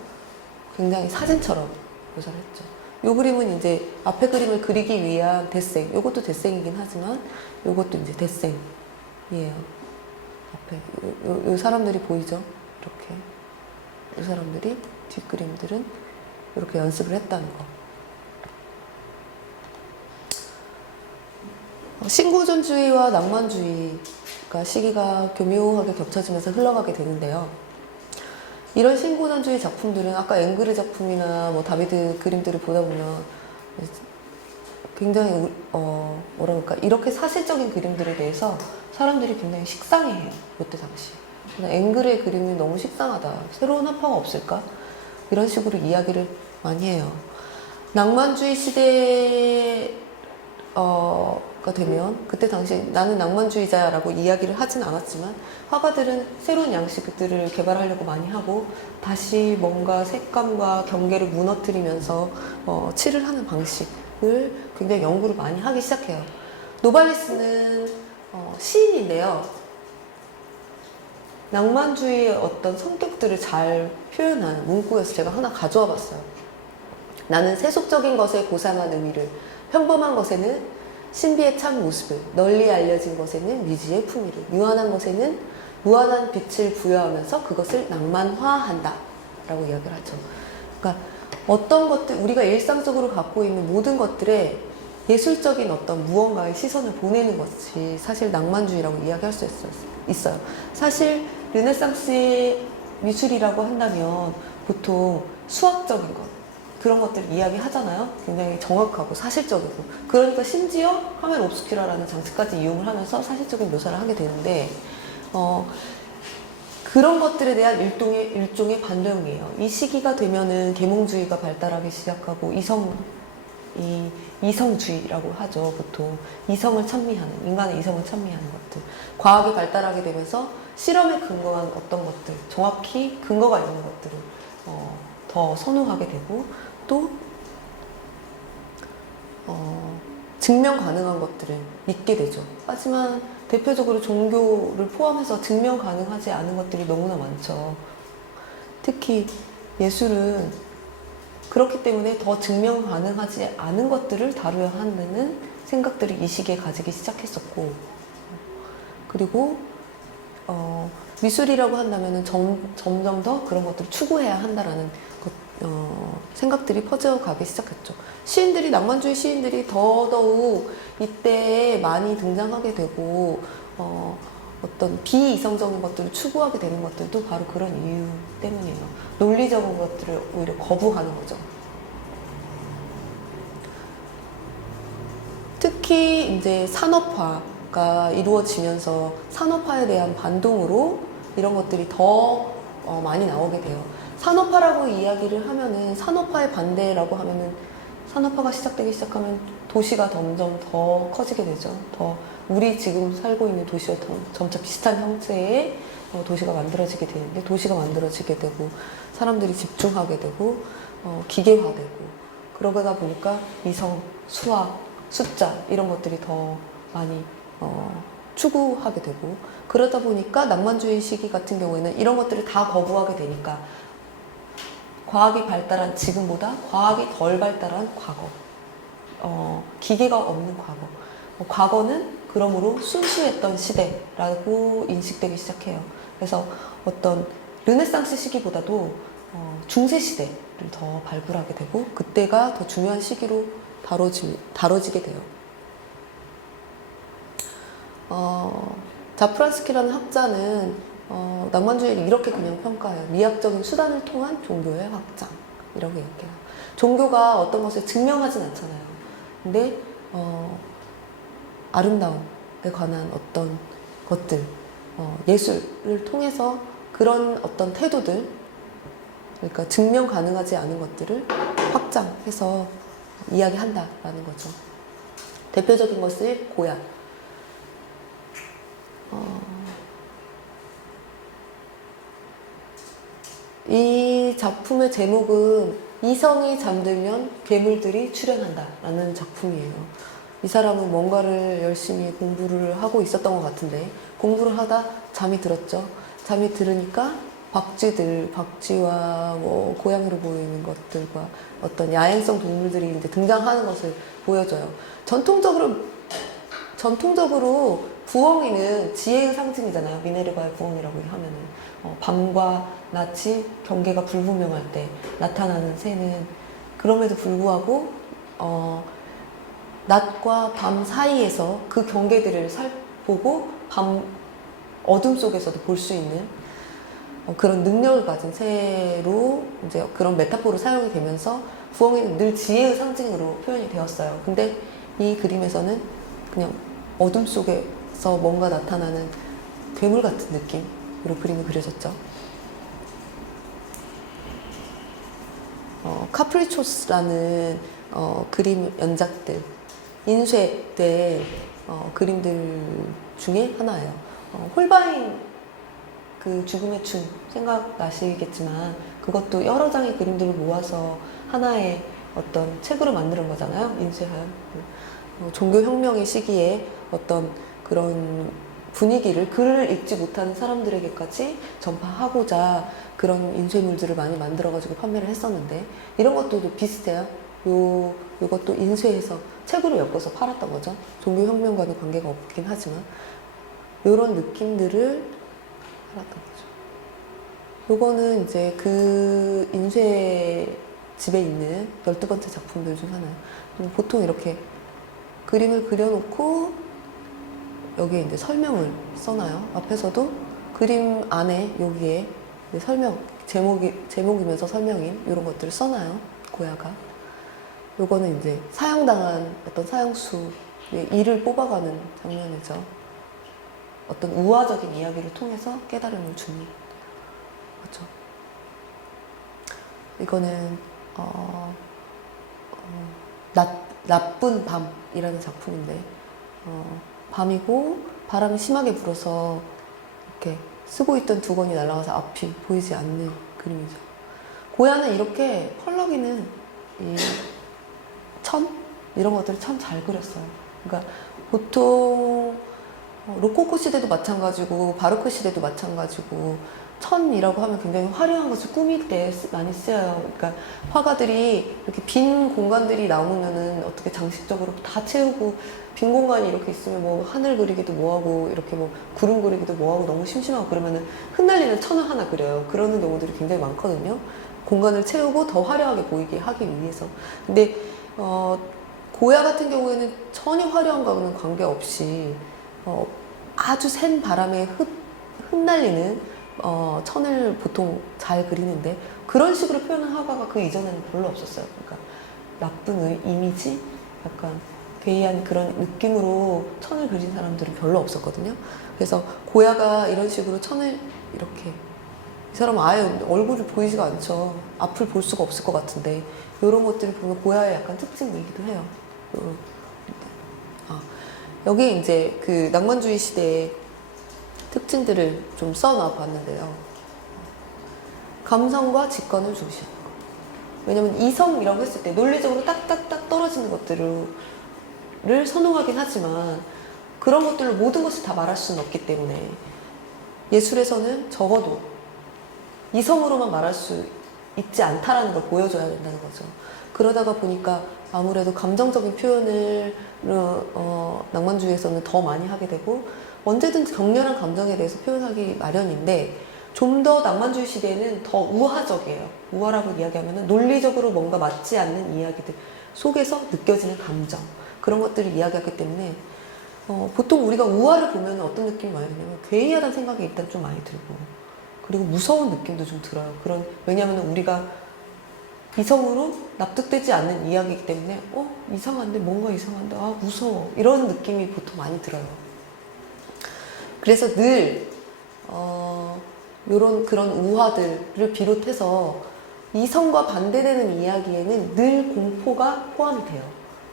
굉장히 사진처럼 묘사를 했죠. 이 그림은 이제 앞에 그림을 그리기 위한 데생. 이것도 데생이긴 하지만 이것도 이제 데생이에요. 앞에 이 사람들이 보이죠? 이렇게 이 사람들이 뒷그림들은 이렇게 연습을 했다는 거. 신고전주의와 낭만주의가 시기가 교묘하게 겹쳐지면서 흘러가게 되는데요. 이런 신고전주의 작품들은 아까 앵그르 작품이나 다비드 그림들을 보다 보면 굉장히 뭐라 그럴까, 이렇게 사실적인 그림들에 대해서 사람들이 굉장히 식상해해요. 이때 당시. 앵그르의 그림이 너무 식상하다. 새로운 화파가 없을까? 이런 식으로 이야기를 많이 해요. 낭만주의 시대 가 되면 그때 당시 나는 낭만주의자라고 이야기를 하진 않았지만 화가들은 새로운 양식들을 개발하려고 많이 하고 다시 뭔가 색감과 경계를 무너뜨리면서 칠을 하는 방식을 굉장히 연구를 많이 하기 시작해요. 노발리스는 시인인데요. 낭만주의의 어떤 성격들을 잘 표현한 문구에서 제가 하나 가져와 봤어요. 나는 세속적인 것에 고상한 의미를, 평범한 것에는 신비의 참 모습을, 널리 알려진 것에는 미지의 품위를, 유한한 것에는 무한한 빛을 부여하면서 그것을 낭만화한다 라고 이야기를 하죠. 그러니까 어떤 것들, 우리가 일상적으로 갖고 있는 모든 것들에 예술적인 어떤 무언가의 시선을 보내는 것이 사실 낭만주의라고 이야기할 수 있어요. 사실 르네상스의 미술이라고 한다면 보통 수학적인 것, 그런 것들을 이야기하잖아요. 굉장히 정확하고 사실적이고. 그러니까 심지어 카메라 옵스큐라라는 장치까지 이용을 하면서 사실적인 묘사를 하게 되는데 그런 것들에 대한 일종의 반대응이에요. 이 시기가 되면은 계몽주의가 발달하기 시작하고 이성주의라고 하죠. 보통 이성을 찬미하는, 인간의 이성을 찬미하는 것들. 과학이 발달하게 되면서 실험에 근거한 어떤 것들, 정확히 근거가 있는 것들을 더 선호하게 되고, 또 증명 가능한 것들을 믿게 되죠. 하지만 대표적으로 종교를 포함해서 증명 가능하지 않은 것들이 너무나 많죠. 특히 예술은 그렇기 때문에 더 증명 가능하지 않은 것들을 다루어야 한다는 생각들을 이 시기에 가지기 시작했었고, 그리고 미술이라고 한다면 점점 더 그런 것들을 추구해야 한다라는 생각들이 퍼져가기 시작했죠. 시인들이, 낭만주의 시인들이 더더욱 이때 많이 등장하게 되고, 어떤 비이성적인 것들을 추구하게 되는 것들도 바로 그런 이유 때문이에요. 논리적인 것들을 오히려 거부하는 거죠. 특히 이제 산업화가 이루어지면서 산업화에 대한 반동으로 이런 것들이 더 많이 나오게 돼요. 산업화라고 이야기를 하면은, 산업화의 반대라고 하면은, 산업화가 시작되기 시작하면 도시가 점점 더 커지게 되죠. 더 우리 지금 살고 있는 도시와 점차 비슷한 형태의 도시가 만들어지게 되는데, 도시가 만들어지게 되고 사람들이 집중하게 되고 기계화되고, 그러다 보니까 이성, 수학, 숫자 이런 것들이 더 많이 추구하게 되고, 그러다 보니까 낭만주의 시기 같은 경우에는 이런 것들을 다 거부하게 되니까 과학이 발달한 지금보다 과학이 덜 발달한 과거, 기계가 없는 과거, 과거는 그러므로 순수했던 시대라고 인식되기 시작해요. 그래서 어떤 르네상스 시기보다도 중세 시대를 더 발굴하게 되고, 그때가 더 중요한 시기로 다뤄지게 돼요. 자프란스키라는 학자는 낭만주의를 이렇게 그냥 평가해요. 미학적인 수단을 통한 종교의 확장, 이라고 얘기해요. 종교가 어떤 것을 증명하진 않잖아요. 근데 아름다움에 관한 어떤 것들, 예술을 통해서 그런 어떤 태도들, 그러니까 증명 가능하지 않은 것들을 확장해서 이야기한다라는 거죠. 대표적인 것이 고야. 이 작품의 제목은 이성이 잠들면 괴물들이 출현한다 라는 작품이에요. 이 사람은 뭔가를 열심히 공부를 하고 있었던 것 같은데, 공부를 하다 잠이 들었죠. 잠이 들으니까 박쥐와 뭐 고양이로 보이는 것들과 어떤 야행성 동물들이 이제 등장하는 것을 보여줘요. 전통적으로 부엉이는 지혜의 상징이잖아요. 미네르바의 부엉이라고 하면은 밤과 낮이 경계가 불분명할 때 나타나는 새는, 그럼에도 불구하고 낮과 밤 사이에서 그 경계들을 살보고 밤 어둠 속에서도 볼 수 있는 그런 능력을 가진 새로 이제 그런 메타포로 사용이 되면서 부엉이는 늘 지혜의 상징으로 표현이 되었어요. 근데 이 그림에서는 그냥 어둠 속에서 뭔가 나타나는 괴물 같은 느낌으로 그림이 그려졌죠. 카프리초스라는 그림 연작들, 인쇄된 그림들 중에 하나예요. 홀바인 그 죽음의 춤 생각나시겠지만, 그것도 여러 장의 그림들을 모아서 하나의 어떤 책으로 만드는 거잖아요. 인쇄한 종교혁명의 시기에 어떤 그런 분위기를, 글을 읽지 못하는 사람들에게까지 전파하고자 그런 인쇄물들을 많이 만들어가지고 판매를 했었는데, 이런 것도 비슷해요. 요것도 인쇄해서 책으로 엮어서 팔았던 거죠. 종교혁명과는 관계가 없긴 하지만 요런 느낌들을 팔았던 거죠. 요거는 이제 그 인쇄 집에 있는 12번째 작품들 중 하나예요. 보통 이렇게 그림을 그려놓고 여기에 이제 설명을 써놔요. 앞에서도 그림 안에 여기에 설명, 제목이면서 설명인 이런 것들을 써놔요. 고야가. 요거는 이제 사형당한 어떤 사형수의 이를 뽑아가는 장면이죠. 어떤 우화적인 이야기를 통해서 깨달음을 주는 거죠. 이거는 나쁜 밤이라는 작품인데, 밤이고 바람이 심하게 불어서 이렇게 쓰고 있던 두건이 날아가서 앞이 보이지 않는 그림이죠. 고야는 이렇게 펄럭이는 이 천? 이런 것들을 참 잘 그렸어요. 그러니까 보통 로코코 시대도 마찬가지고 바로크 시대도 마찬가지고 천이라고 하면 굉장히 화려한 것을 꾸밀 때 많이 쓰여요. 그러니까 화가들이 이렇게 빈 공간들이 나오면은 어떻게 장식적으로 다 채우고 빈 공간이 이렇게 있으면 뭐 하늘 그리기도 뭐하고 이렇게 뭐 구름 그리기도 뭐하고 너무 심심하고 그러면은 흩날리는 천을 하나 그려요. 그러는 경우들이 굉장히 많거든요. 공간을 채우고 더 화려하게 보이게 하기 위해서. 근데 고야 같은 경우에는 전혀 화려한 거는 관계없이 아주 센 바람에 흩날리는 천을 보통 잘 그리는데 그런 식으로 표현한 화가가 그 이전에는 별로 없었어요. 그러니까 나쁜 이미지? 약간 괴이한 그런 느낌으로 천을 그린 사람들은 별로 없었거든요. 그래서 고야가 이런 식으로 천을 이렇게 이 사람은 아예 얼굴이 보이지가 않죠. 앞을 볼 수가 없을 것 같은데 이런 것들을 보면 고야의 약간 특징이기도 해요. 여기 이제 그 낭만주의 시대의 특징들을 좀 써놔 봤는데요. 감성과 직관을 중시하는 거. 왜냐면 이성이라고 했을 때 논리적으로 딱딱딱 떨어지는 것들을 선호하긴 하지만 그런 것들로 모든 것을 다 말할 수는 없기 때문에 예술에서는 적어도 이성으로만 말할 수 있지 않다라는 걸 보여줘야 된다는 거죠. 그러다가 보니까 아무래도 감정적인 표현을 낭만주의에서는 더 많이 하게 되고 언제든지 격렬한 감정에 대해서 표현하기 마련인데 좀 더 낭만주의 시대에는 더 우화적이에요. 우화라고 이야기하면 논리적으로 뭔가 맞지 않는 이야기들 속에서 느껴지는 감정 그런 것들을 이야기하기 때문에 보통 우리가 우화를 보면 어떤 느낌이 많이 드냐면 괴이하다는 생각이 일단 좀 많이 들고 그리고 무서운 느낌도 좀 들어요. 왜냐하면 우리가 이성으로 납득되지 않는 이야기이기 때문에 이상한데 뭔가 이상한데 무서워 이런 느낌이 보통 많이 들어요. 그래서 늘 그런 우화들을 비롯해서 이성과 반대되는 이야기에는 늘 공포가 포함이 돼요.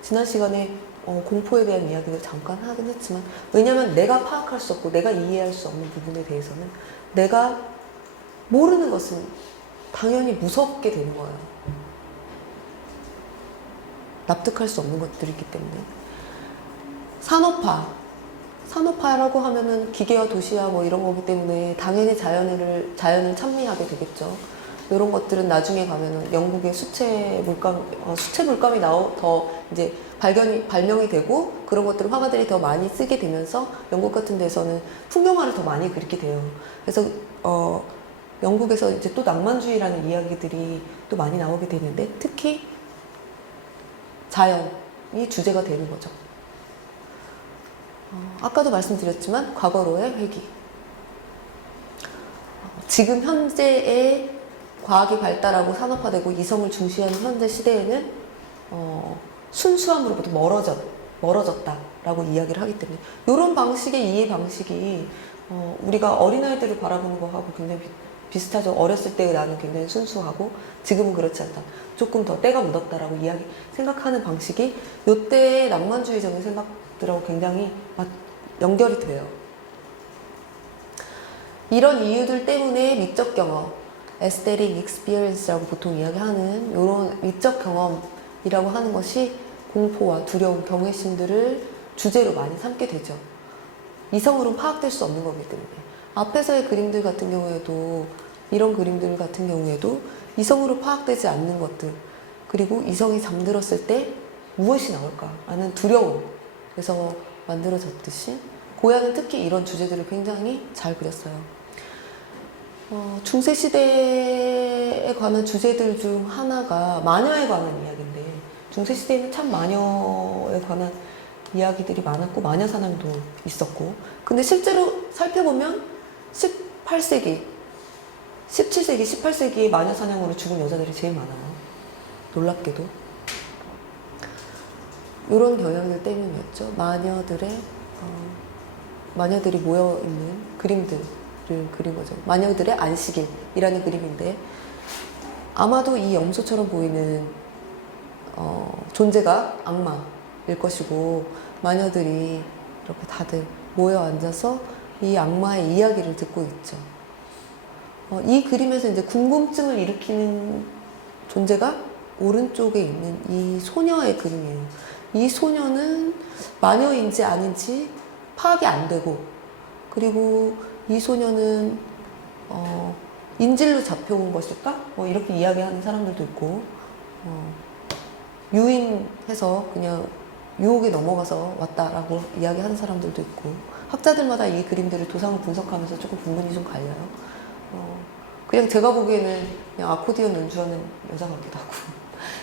지난 시간에 공포에 대한 이야기를 잠깐 하긴 했지만 왜냐하면 내가 파악할 수 없고 내가 이해할 수 없는 부분에 대해서는 내가 모르는 것은 당연히 무섭게 되는 거예요. 납득할 수 없는 것들이기 때문에. 산업화라고 하면은 기계와 도시화 뭐 이런 거기 때문에 당연히 자연을 찬미하게 되겠죠. 이런 것들은 나중에 가면은 영국의 수채 물감이 더 이제 발명이 되고 그런 것들을 화가들이 더 많이 쓰게 되면서 영국 같은 데서는 풍경화를 더 많이 그리게 돼요. 그래서 영국에서 이제 또 낭만주의라는 이야기들이 또 많이 나오게 되는데 특히 자연이 주제가 되는 거죠. 아까도 말씀드렸지만 과거로의 회귀. 지금 현재의 과학이 발달하고 산업화되고 이성을 중시하는 현재 시대에는 순수함으로부터 멀어졌다라고 이야기를 하기 때문에 이런 방식의 이해 방식이 우리가 어린아이들을 바라보는 거하고 굉장히 비슷하죠. 어렸을 때 나는 굉장히 순수하고 지금은 그렇지 않다. 조금 더 때가 묻었다라고 생각하는 방식이 이때의 낭만주의적인 생각들하고 굉장히 연결이 돼요. 이런 이유들 때문에 미적 경험, aesthetic experience라고 보통 이야기하는 이런 미적 경험이라고 하는 것이 공포와 두려움, 경외심들을 주제로 많이 삼게 되죠. 이성으로는 파악될 수 없는 거기 때문에. 앞에서의 그림들 같은 경우에도 이런 그림들 같은 경우에도 이성으로 파악되지 않는 것들 그리고 이성이 잠들었을 때 무엇이 나올까 하는 두려움에서 만들어졌듯이 고야는 특히 이런 주제들을 굉장히 잘 그렸어요. 중세시대에 관한 주제들 중 하나가 마녀에 관한 이야기인데 중세시대에는 참 마녀에 관한 이야기들이 많았고 마녀 사냥도 있었고 근데 실제로 살펴보면 18세기, 17세기, 18세기에 마녀 사냥으로 죽은 여자들이 제일 많아요. 놀랍게도. 이런 경향들 때문이었죠. 마녀들이 모여있는 그림들을 그린 거죠. 마녀들의 안식일이라는 그림인데 아마도 이 염소처럼 보이는 존재가 악마일 것이고 마녀들이 이렇게 다들 모여 앉아서 이 악마의 이야기를 듣고 있죠. 이 그림에서 이제 궁금증을 일으키는 존재가 오른쪽에 있는 이 소녀의 그림이에요. 이 소녀는 마녀인지 아닌지 파악이 안 되고, 그리고 이 소녀는 인질로 잡혀온 것일까? 이렇게 이야기하는 사람들도 있고, 유인해서 그냥 유혹에 넘어가서 왔다라고 이야기하는 사람들도 있고, 학자들마다 이 그림들을 도상을 분석하면서 조금 분분이 좀 갈려요. 그냥 제가 보기에는 그냥 아코디언 연주하는 여자 같기도 하고.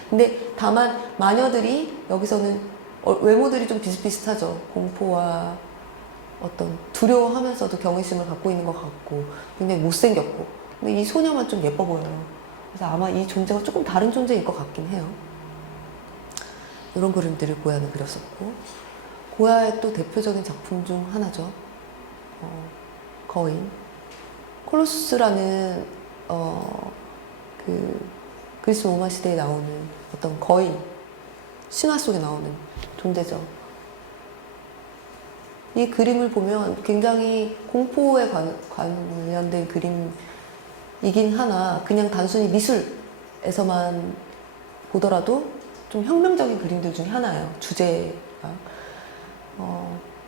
근데 다만 마녀들이 여기서는 외모들이 좀 비슷비슷하죠. 공포와 어떤 두려워하면서도 경외심을 갖고 있는 것 같고, 굉장히 못생겼고. 근데 이 소녀만 좀 예뻐 보여요. 그래서 아마 이 존재가 조금 다른 존재일 것 같긴 해요. 이런 그림들을 고야는 그렸었고, 고야의 또 대표적인 작품 중 하나죠. 거인. 콜로수스라는 그 그리스 로마 시대에 나오는 어떤 거인, 신화 속에 나오는 존재죠. 이 그림을 보면 굉장히 공포에 관련된 그림이긴 하나, 그냥 단순히 미술에서만 보더라도 좀 혁명적인 그림들 중에 하나예요. 주제가.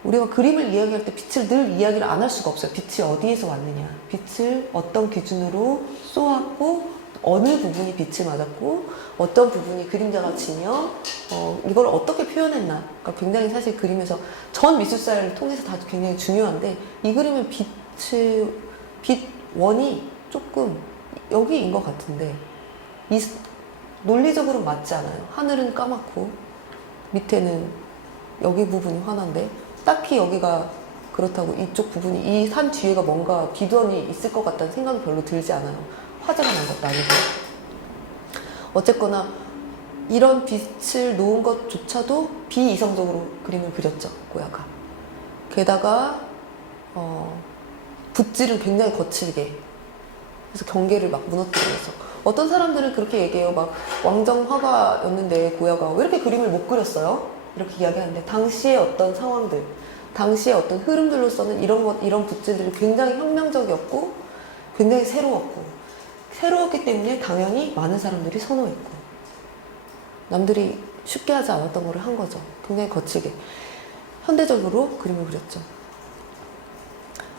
우리가 그림을 이야기할 때 빛을 늘 이야기를 안 할 수가 없어요. 빛이 어디에서 왔느냐, 빛을 어떤 기준으로 쏘았고, 어느 부분이 빛을 맞았고, 어떤 부분이 그림자가 지며, 이걸 어떻게 표현했나. 그러니까 굉장히 사실 그림에서 전 미술사를 통해서 다 굉장히 중요한데, 이 그림은 빛 원이 조금 여기인 것 같은데, 논리적으로 맞지 않아요. 하늘은 까맣고, 밑에는 여기 부분이 환한데, 딱히 여기가 그렇다고 이쪽 부분이, 이 산 뒤에가 뭔가 비전이 있을 것 같다는 생각이 별로 들지 않아요. 화제가 난 것도 아니고. 어쨌거나 이런 빛을 놓은 것조차도 비이성적으로 그림을 그렸죠, 고야가. 게다가 붓질은 굉장히 거칠게, 그래서 경계를 막 무너뜨리면서. 어떤 사람들은 그렇게 얘기해요. 막 왕정 화가였는데 고야가 왜 이렇게 그림을 못 그렸어요? 이렇게 이야기하는데, 당시의 어떤 상황들, 당시의 어떤 흐름들로서는 이런 붓질들이 굉장히 혁명적이었고, 굉장히 새로웠기 때문에 당연히 많은 사람들이 선호했고, 남들이 쉽게 하지 않았던 거를 한 거죠. 굉장히 거칠게 현대적으로 그림을 그렸죠.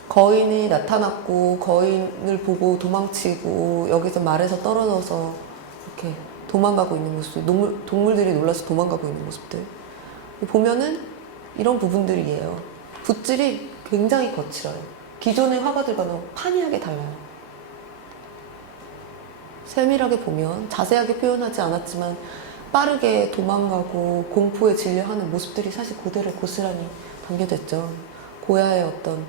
거인이 나타났고, 거인을 보고 도망치고, 여기서 말에서 떨어져서 이렇게 도망가고 있는 모습, 동물들이 놀라서 도망가고 있는 모습들 보면은 이런 부분들이에요. 붓질이 굉장히 거칠어요. 기존의 화가들과는 판이하게 달라요. 세밀하게 보면, 자세하게 표현하지 않았지만 빠르게 도망가고 공포에 질려하는 모습들이 사실 그대로 고스란히 담겨졌죠. 고야의 어떤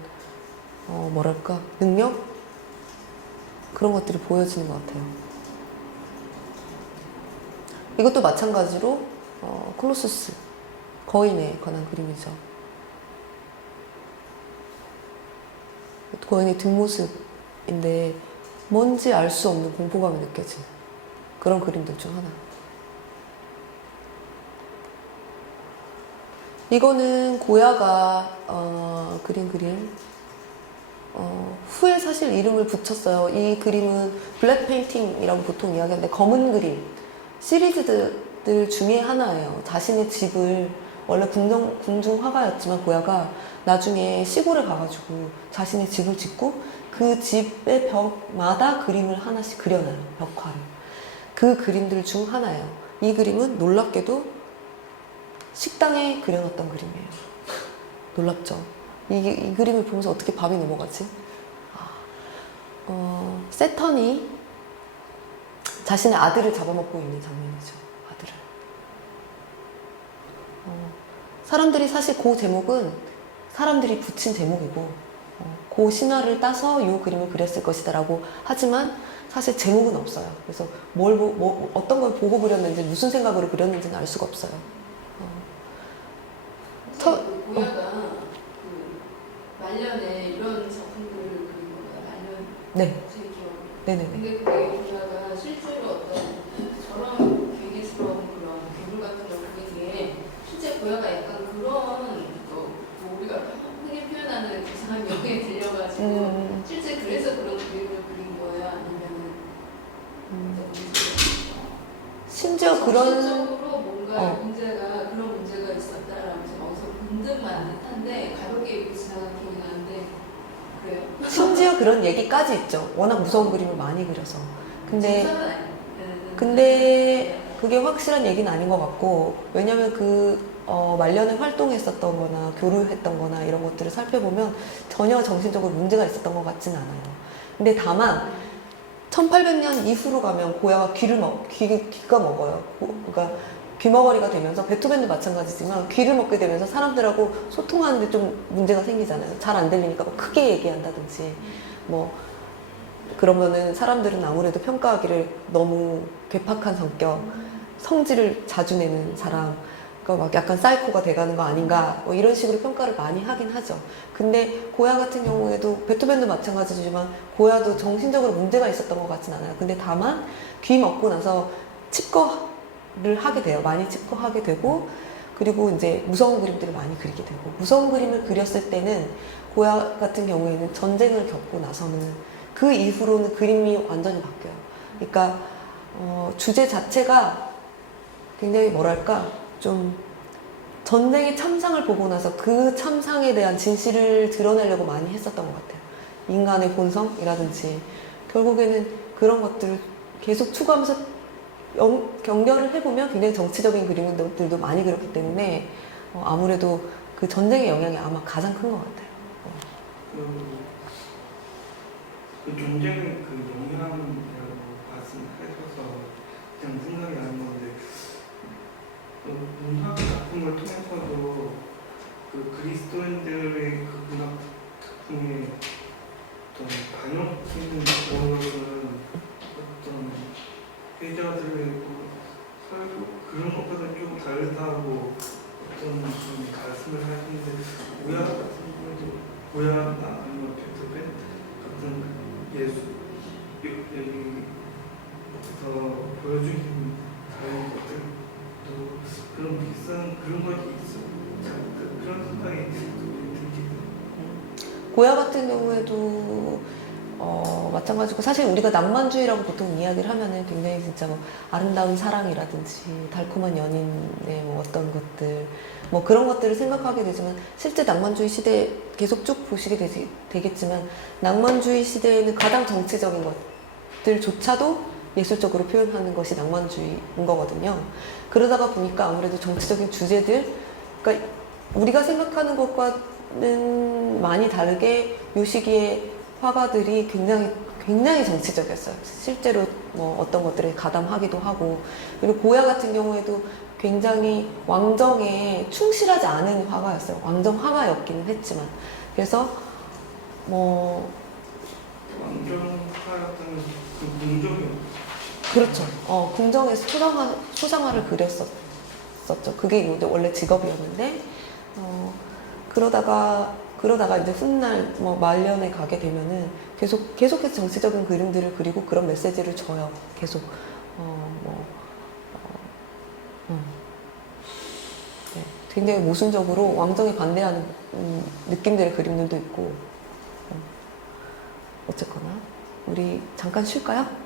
뭐랄까, 능력? 그런 것들이 보여지는 것 같아요. 이것도 마찬가지로 콜로수스, 거인에 관한 그림이죠. 거인의 뒷모습인데 뭔지 알 수 없는 공포감이 느껴지는 그런 그림들 중 하나. 이거는 고야가 그린 그림. 후에 사실 이름을 붙였어요. 이 그림은 블랙 페인팅이라고 보통 이야기하는데, 검은 그림 시리즈들 중에 하나예요. 자신의 집을, 원래 궁중 화가였지만 고야가 나중에 시골에 가가지고 자신의 집을 짓고, 그 집의 벽마다 그림을 하나씩 그려놔요. 벽화를. 그 그림들 중 하나예요. 이 그림은 놀랍게도 식당에 그려놨던 그림이에요. 놀랍죠? 이 그림을 보면서 어떻게 밤이 넘어가지? 세턴이 자신의 아들을 잡아먹고 있는 장면이죠. 아들을. 사람들이 사실 그 제목은 사람들이 붙인 제목이고, 그 신화를 따서 이 그림을 그렸을 것이다 라고 하지만 사실 제목은 없어요. 그래서 어떤 걸 보고 그렸는지, 무슨 생각으로 그렸는지는 알 수가 없어요. 고야가 말년에 이런 작품들을 그린 거예요. 말년. 네. 제 기억. 네네네. 근데 그게 고야가 실제로 어떤 저런 괴기스러운 그런 괴물 같은 걸 그린 게, 실제 고야가 약간 그런 우리가 흔히 표현하는 이상한 명예들 심지어 그런 정신적으로 뭔가 문제가 그런 문제가 있었다라면서 어디서 본 듯만 듯한데 가볍게 얘기 지나간 기억이 나는데 그래요? 심지어 그런 얘기까지 있죠. 워낙 무서운 그림을 많이 그려서. 근데 진짜는 아니에요. 근데 그게 확실한 얘기는 아닌 것 같고, 왜냐면 말년에 활동했었던 거나 교류했던 거나 이런 것들을 살펴보면 전혀 정신적으로 문제가 있었던 것 같진 않아요. 근데 다만 1800년 이후로 가면 고야가 귀가 먹어요. 그러니까 귀머거리가 되면서 베토벤도 마찬가지지만 귀를 먹게 되면서 사람들하고 소통하는데 좀 문제가 생기잖아요. 잘 안 들리니까 뭐 크게 얘기한다든지 뭐 그러면은 사람들은 아무래도 평가하기를 너무 괴팍한 성격, 성질을 자주 내는 사람, 그러니까 막 약간 사이코가 돼가는 거 아닌가 뭐 이런 식으로 평가를 많이 하긴 하죠. 근데 고야 같은 경우에도 베토벤도 마찬가지지만 고야도 정신적으로 문제가 있었던 것 같진 않아요. 근데 다만 귀 먹고 나서 칩거를 하게 돼요. 많이 칩거하게 되고, 그리고 이제 무서운 그림들을 많이 그리게 되고, 무서운 그림을 그렸을 때는 고야 같은 경우에는 전쟁을 겪고 나서는 그 이후로는 그림이 완전히 바뀌어요. 그러니까 주제 자체가 굉장히 뭐랄까 좀 전쟁의 참상을 보고 나서 그 참상에 대한 진실을 드러내려고 많이 했었던 것 같아요. 인간의 본성이라든지 결국에는 그런 것들을 계속 추구하면서 경려를 해보면 굉장히 정치적인 그림들도 많이 그렸기 때문에 아무래도 그 전쟁의 영향이 아마 가장 큰 것 같아요. 그 전쟁 그 영향이라고 말씀하셔서 그냥 생각이 나는 건데 문학 작품을 통해서도 그 그리스도인들의 그 문학 작품에 어떤 반영시키는 그런 것은 어떤 회자들의 설교 그런 것과는 조금 다르다고 어떤 분이 말씀을 하시는데 고야 같은 경우에도 고야나 아니면 베토벤 같은 예수 여기서 보여주신 다른 것들도 그런 비슷한 그런 것이 있어 그런 생각이 들지. 고야 같은 경우에도 마찬가지고, 사실 우리가 낭만주의라고 보통 이야기를 하면은 굉장히 진짜 뭐 아름다운 사랑이라든지 달콤한 연인의 뭐 어떤 것들 뭐 그런 것들을 생각하게 되지만, 실제 낭만주의 시대에 계속 쭉 보시게 되겠지만 낭만주의 시대에는 가장 정치적인 것들조차도 예술적으로 표현하는 것이 낭만주의인 거거든요. 그러다가 보니까 아무래도 정치적인 주제들, 그러니까 우리가 생각하는 것과는 많이 다르게 요 시기에 화가들이 굉장히 정치적이었어요. 실제로 뭐 어떤 것들을 가담하기도 하고, 그리고 고야 같은 경우에도 굉장히 왕정에 충실하지 않은 화가였어요. 왕정 화가였기는 했지만. 그래서 뭐 왕정화였던 그 궁정이 그렇죠. 궁정에서 소상화를 그렸었죠. 그게 원래 직업이었는데 그러다가 이제 훗날 뭐 말년에 가게 되면은 계속해서 정치적인 그림들을 그리고 그런 메시지를 줘요. 계속 네, 굉장히 모순적으로 왕정에 반대하는 느낌들의 그림들도 있고. 어쨌거나 우리 잠깐 쉴까요?